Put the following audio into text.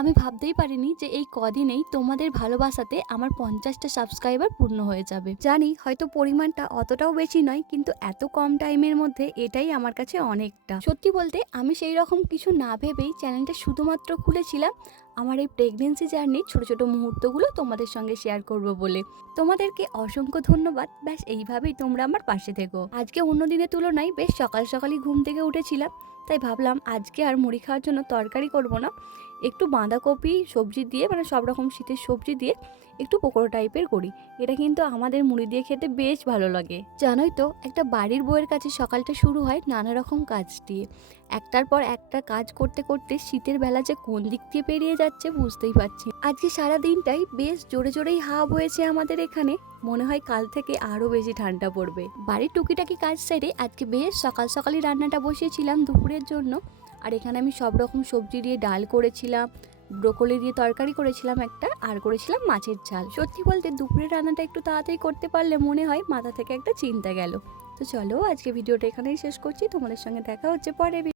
আমি ভাবতেই পারিনি যে এই কদিনেই তোমাদের ভালোবাসাতে আমার 50টা সাবস্ক্রাইবার পূর্ণ হয়ে যাবে। জানি হয়তো পরিমাণটা অতটাও বেশি নয়, কিন্তু এত কম টাইমের মধ্যে এটাই আমার কাছে অনেকটা। সত্যি বলতে আমি সেই রকম কিছু না ভেবেই চ্যানেলটা শুধুমাত্র খুলেছিলাম আমার এই প্রেগনেন্সি জার্নির ছোট ছোট মুহূর্তগুলো তোমাদের সঙ্গে শেয়ার করব বলে। তোমাদেরকে অসংখ্য ধন্যবাদ। ব্যাস এইভাবেই তোমরা আমার পাশে থেকো। আজকে অন্য দিনের তুলনায় বেশ সকাল সকালই ঘুম থেকে উঠেছিলাম, তাই ভাবলাম আজকে আর মুড়ি খাওয়ার জন্য তরকারি করব না, একটু বাঁধাকপি সবজি দিয়ে, মানে সব রকম শীতের সবজি দিয়ে একটু পকোড়া টাইপের করি। এটা কিন্তু আমাদের মুড়ি দিয়ে খেতে বেশ ভালো লাগে। জানোই তো, একটা বাড়ির বউয়ের কাছে সকালটা শুরু হয় নানা রকম কাজ দিয়ে। একটার পর একটা কাজ করতে করতে শীতের বেলা যে কোন দিক দিয়ে পেরিয়ে যাচ্ছে বুঝতেই পারছি। আজকে সারা দিনটাই বেশ জোরে জোরেই হাওয়া বয়েছে আমাদের এখানে। মনে হয় কাল থেকে আরো বেশি ঠান্ডা পড়বে। বাড়ির টুকিটাকি কাজ সেরে আজকে বেশ সকাল সকালই রান্নাটা বসিয়েছিলাম দুপুরের জন্য। আর এখানে আমি সব রকম সবজি দিয়ে ডাল করেছিলাম, ব্রোকলি দিয়ে তরকারি করেছিলাম একটা, আর করেছিলাম মাছের ঝাল। সত্যি বলতে দুপুরের রান্নাটা একটু তাড়াতাড়ি করতে পারলে মনে হয় মাথা থেকে একটা চিন্তা গেল। তো চলো আজকে ভিডিওটা এখানেই শেষ করছি। তোমাদের সঙ্গে দেখা হচ্ছে পরে।